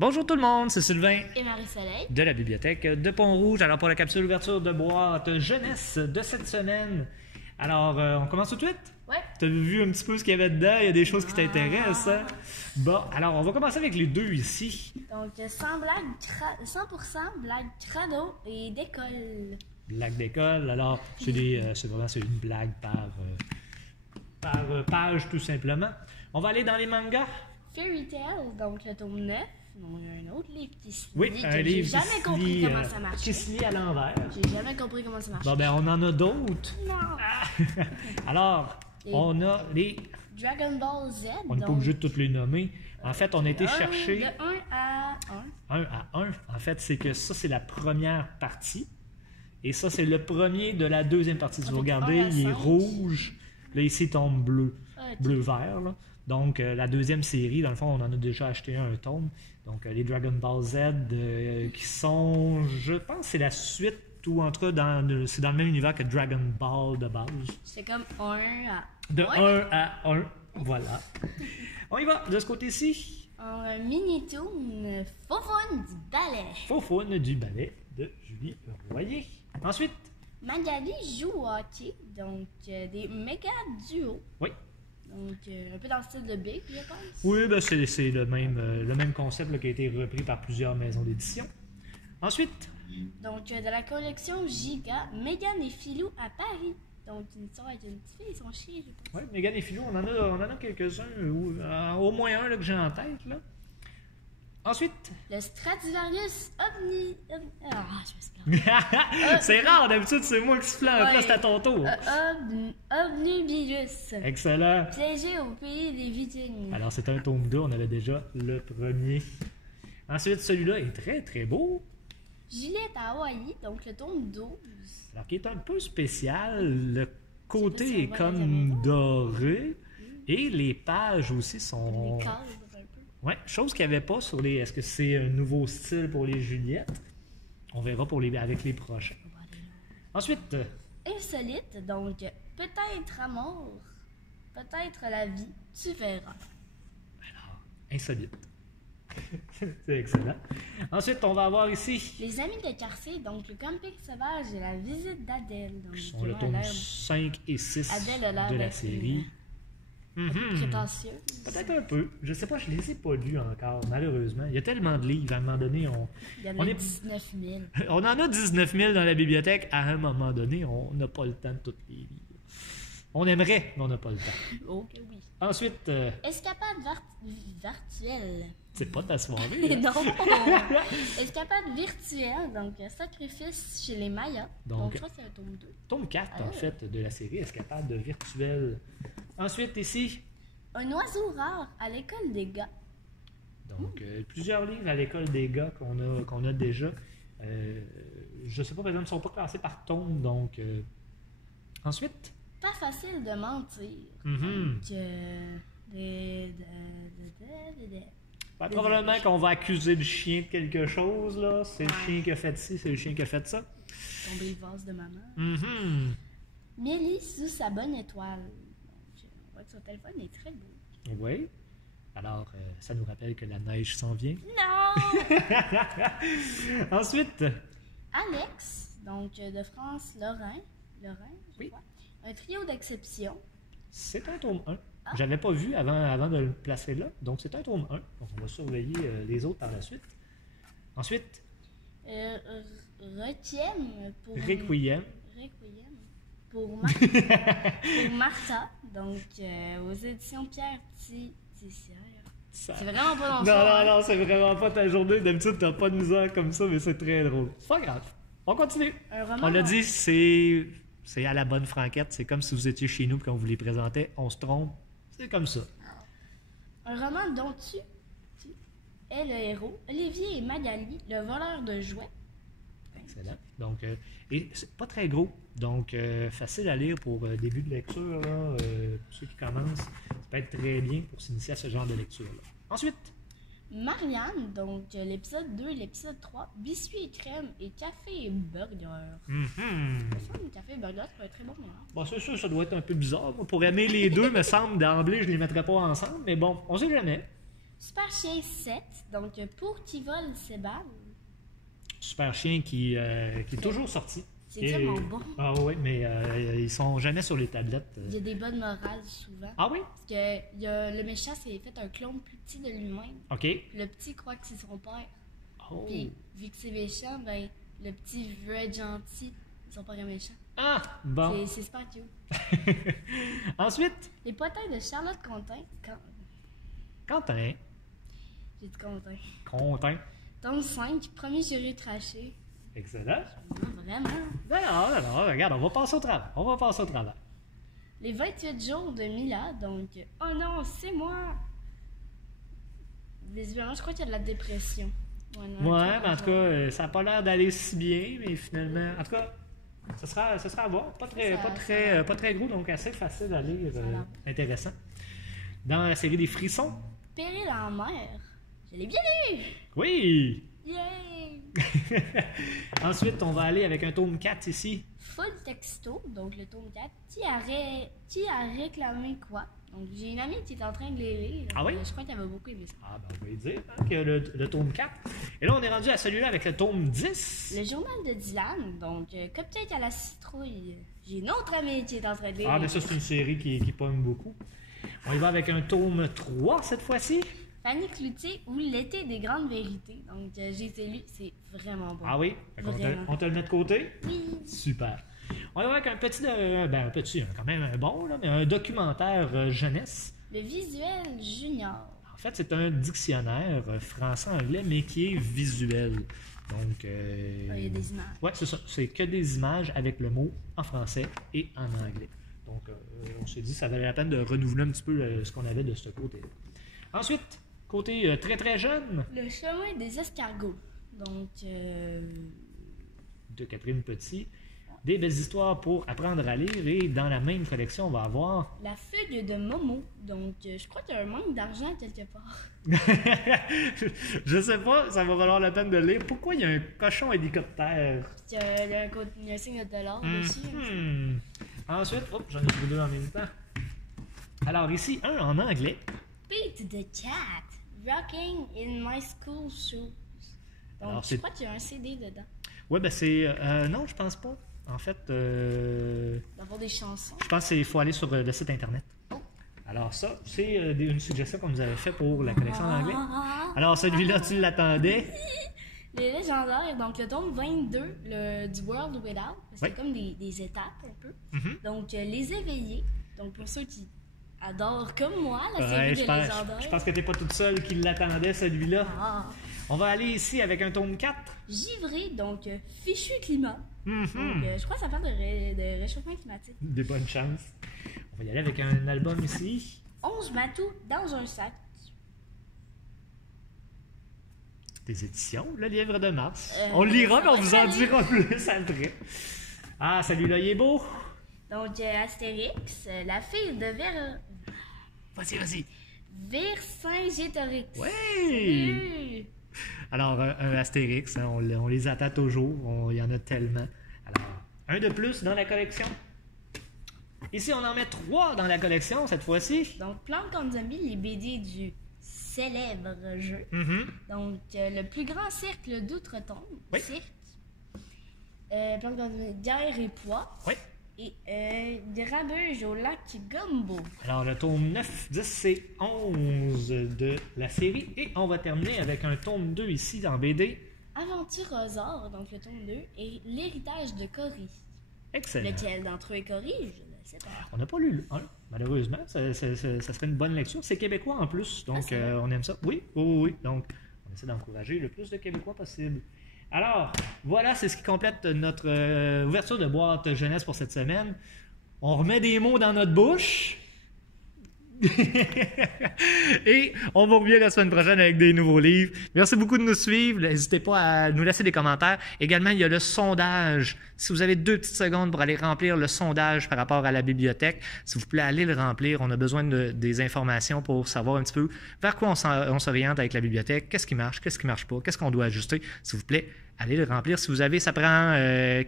Bonjour tout le monde, c'est Sylvain Et Marie-Soleil de la bibliothèque de Pont-Rouge. Alors pour la capsule ouverture de boîte jeunesse de cette semaine. Alors, on commence tout de suite? Ouais. Tu as vu un petit peu ce qu'il y avait dedans? Il y a des choses qui t'intéressent. Hein? Bon, alors on va commencer avec les deux ici. Donc, 100% blague crado et d'école. Blague d'école. Alors, c'est vraiment une blague par page tout simplement. On va aller dans les mangas. Fairy Tail, donc le tome 9. Donc, il y a un autre livre qui se lit. Oui, que un j'ai livre jamais compris comment ça marche. qui se lit à l'envers. J'ai jamais compris comment ça marche. Bon, ben on en a d'autres. Non. Alors, on a les... Dragon Ball Z. On n'est pas obligé de toutes les nommer. En fait, on a été chercher... De 1 à 1. 1 à 1. En fait, c'est que ça, c'est la première partie. Et ça, c'est le premier de la deuxième partie. Si vous regardez, il est rouge. Là, ici, il tombe bleu. Bleu-vert, là. Donc, la deuxième série, dans le fond, on en a déjà acheté un tome. Donc, les Dragon Ball Z qui sont, je pense, c'est la suite ou en tout cas, c'est dans le même univers que Dragon Ball de base. C'est comme 1 à 1. De 1 à 1, voilà. On y va, de ce côté-ci. Un mini-toon Faufoune du ballet. Faufoune du ballet de Julie Royer. Ensuite. Magali joue au hockey, donc des méga duos. Oui. Donc, un peu dans le style de Big, je pense. Oui, ben c'est le même concept là, qui a été repris par plusieurs maisons d'édition. Ensuite. Donc, de la collection Giga, Megan et Philou à Paris. Donc, une histoire avec une petite fille et son chien, je pense. Oui, Megan et Philou, on en a quelques-uns, au moins un là, que j'ai en tête. Là. Ensuite. Le Stradivarius je me suis perdu. C'est rare, d'habitude, c'est moi qui se flanque. Là, c'est à ton tour. Obnubilus. Excellent. Piégé au pays des vikings. Alors, c'est un tome 2, on avait déjà le premier. Ensuite, celui-là est très, très beau. Juliette à Hawaï, donc le tome 12. Alors, qui est un peu spécial. Le côté est comme doré. Et les pages aussi sont... Les cases, un peu. Oui, chose qu'il n'y avait pas sur les... Est-ce que c'est un nouveau style pour les Juliettes? On verra avec les prochains. Ensuite... Insolite, donc peut-être à mort, peut-être la vie, tu verras. Alors, insolite. C'est excellent. Ensuite, on va avoir ici... Les Amis de Carcé, donc le camping sauvage et la visite d'Adèle. Qui sont le tome 5 et 6 de la série. Prétentieux. Peut-être un peu. Je sais pas, je ne les ai pas lus encore, malheureusement. Il y a tellement de livres, à un moment donné, il y en a 19 000. On en a 19 000 dans la bibliothèque. À un moment donné, on n'a pas le temps de tous les lire. On aimerait, mais on n'a pas le temps. Ok, oui. Ensuite... Escapade virtuelle. C'est pas ta soirée. Non! Escapade virtuelle, donc sacrifice chez les Mayas. Donc je crois que c'est un tome 2. Tome 4, en fait, de la série Escapade virtuelle. Ensuite, ici... Un oiseau rare à l'école des gars. Donc, plusieurs livres à l'école des gars qu'on a déjà. Je sais pas, par exemple, ils ne sont pas classés par tome, donc... Ensuite... Pas facile de mentir. Donc, probablement qu'on va accuser le chien de quelque chose, là. C'est le chien qui a fait ci, c'est le chien qui a fait ça. Tomber le vase de maman. Mélie sous sa bonne étoile. Donc, on voit que son téléphone est très beau. Oui. Alors, ça nous rappelle que la neige s'en vient. Non! Ensuite. Alex, donc de France Lorrain, je crois. Un trio d'exception. C'est un tome 1. J'avais pas vu avant de le placer là. Donc, c'est un tome 1. Donc, on va surveiller les autres par la suite. Ensuite. Requiem. Pour Martha. Donc, aux éditions Pierre Tissière. C'est vraiment pas dans Non, c'est vraiment pas ta journée. D'habitude, t'as pas de misère comme ça, mais c'est très drôle. C'est pas grave. On continue. On l'a dit, c'est à la bonne franquette. C'est comme si vous étiez chez nous et qu'on vous les présentait. On se trompe. C'est comme ça. Un roman dont tu es le héros. Olivier et Magali, le voleur de jouets. Excellent. Donc, et c'est pas très gros. Donc, facile à lire pour début de lecture. Là, pour ceux qui commencent, ça peut être très bien pour s'initier à ce genre de lecture-là. Ensuite. Marianne, donc l'épisode 2 et l'épisode 3, biscuits et crème et café et burger. Café et burger, ça peut être très bon. Bon, c'est sûr, ça doit être un peu bizarre. Moi, pour aimer les deux, me semble, d'emblée, je ne les mettrais pas ensemble. Mais bon, on sait jamais. Super Chien 7, donc pour qui vole ses balles. Super Chien qui est toujours sorti. C'est tellement bon. Ah oui, mais ils sont jamais sur les tablettes. Il y a des bonnes morales souvent. Ah oui? Parce que le méchant s'est fait un clone plus petit de lui-même. OK. Le petit croit que c'est son père. Oh. Puis, vu que c'est méchant, ben, le petit veut être gentil. Son père est méchant. Ah, bon. C'est super cute. Ensuite, Les potins de Charlotte Contin. Quentin. J'ai dit Contin. Contin. Tome 5, premier jury traché. Excellent. Non, vraiment. Non, regarde, on va passer au travail. Les 28 jours de Mila, donc... Oh non, c'est moi! Visuellement, je crois qu'il y a de la dépression. Ouais, mais en tout cas, ça n'a pas l'air d'aller si bien, mais finalement... En tout cas, ça sera à voir. Pas très gros, donc assez facile à lire. Intéressant. Dans la série des frissons. Péril en mer. Je l'ai bien lu! Oui! Yay! Ensuite, on va aller avec un tome 4 ici. Full texto, donc le tome 4. Qui a réclamé quoi? Donc, j'ai une amie qui est en train de les lire. Ah oui? Je crois qu'elle va beaucoup aimer ça. Ah, ben on va lui dire que le tome 4. Et là, on est rendu à celui-là avec le tome 10. Le journal de Dylan, donc Cupcake à la citrouille. J'ai une autre amie qui est en train de lire. Ah, mais ça, c'est une série qui pomme beaucoup. On y va avec un tome 3 cette fois-ci. Fanny Cloutier ou L'été des grandes vérités. Donc, j'ai été lu, c'est vraiment bon. Ah oui? On te le met de côté? Oui. Super. On va avec un petit, quand même un bon, là, mais un documentaire jeunesse. Le visuel junior. En fait, c'est un dictionnaire français-anglais, mais qui est visuel. Donc, il y a des images. Oui, c'est ça. C'est que des images avec le mot en français et en anglais. Donc, on s'est dit que ça valait la peine de renouveler un petit peu ce qu'on avait de ce côté-là. Ensuite, côté très très jeune. Le chemin des escargots. Donc, de Catherine Petit. Des belles histoires pour apprendre à lire. Et dans la même collection, on va avoir... La fugue de Momo. Donc, je crois qu'il y a un manque d'argent quelque part. Je sais pas, ça va valoir la peine de lire. Pourquoi il y a un cochon hélicoptère? Parce qu'il y a un signe de dollar dessus. Ensuite, j'en ai trouvé deux en même temps. Alors ici, un en anglais. Pete the Cat. Rocking in my school shoes. Donc, alors, je crois qu'il y a un CD dedans. Ouais, ben c'est... non, je pense pas. En fait... D'avoir des chansons. Je pense qu'il faut aller sur le site Internet. Oh. Alors ça, c'est une suggestion qu'on nous avait fait pour la collection en anglais. Alors celui-là, tu l'attendais? Les légendaires, donc le tome 22 du World Without. C'est comme des étapes un peu. Donc, les éveillés. Donc, pour ceux qui adorent comme moi la série des légendaires. Je pense que t'es pas toute seule qui l'attendait, celui-là. Ah. On va aller ici avec un tome 4. Givré, donc fichu climat. Donc, je crois que ça parle de réchauffement climatique. Des bonnes chances. On va y aller avec un album ici. 11 matous dans un sac. Des éditions, Le Lièvre de Mars. On le lira, mais on vous en dira plus après. Ah, celui-là, il est beau. Donc, Astérix, la fille de Vas-y. Vercingétorix. Oui! Alors, un Astérix, hein, on les attend toujours. Il y en a tellement. Alors, un de plus dans la collection. Ici, on en met 3 dans la collection cette fois-ci. Donc, Plante contre Zombie, les BD du célèbre jeu. Donc, le plus grand cercle d'outre-tombe. Oui. Cirque. Plante contre Zombie, Guerre et poids. Oui. Et des rabuges au lac Gumbo. Alors, le tome 9, 10 et 11 de la série. Et on va terminer avec un tome 2 ici dans BD. Aventurosaure, donc le tome 2, et l'héritage de Cory. Excellent. Lequel d'entre eux est Cory? Je ne sais pas. On n'a pas lu le 1, malheureusement. Ça serait une bonne lecture. C'est québécois en plus, donc on aime ça. Oui. Donc, on essaie d'encourager le plus de Québécois possible. Alors, voilà, c'est ce qui complète notre ouverture de boîte jeunesse pour cette semaine. On remet des mots dans notre bouche. Et on vous revient la semaine prochaine avec des nouveaux livres. Merci beaucoup de nous suivre. N'hésitez pas à nous laisser des commentaires. Également, il y a le sondage. Si vous avez 2 petites secondes pour aller remplir le sondage par rapport à la bibliothèque, s'il vous plaît, allez le remplir. On a besoin des informations pour savoir un petit peu vers quoi on s'oriente avec la bibliothèque. Qu'est-ce qui marche pas? Qu'est-ce qu'on doit ajuster? S'il vous plaît, allez le remplir. Si vous avez, ça prend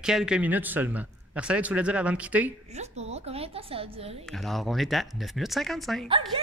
quelques minutes seulement. Marcellette, tu voulais dire avant de quitter? Juste pour voir combien de temps ça a duré. Alors, on est à 9 minutes 55. OK!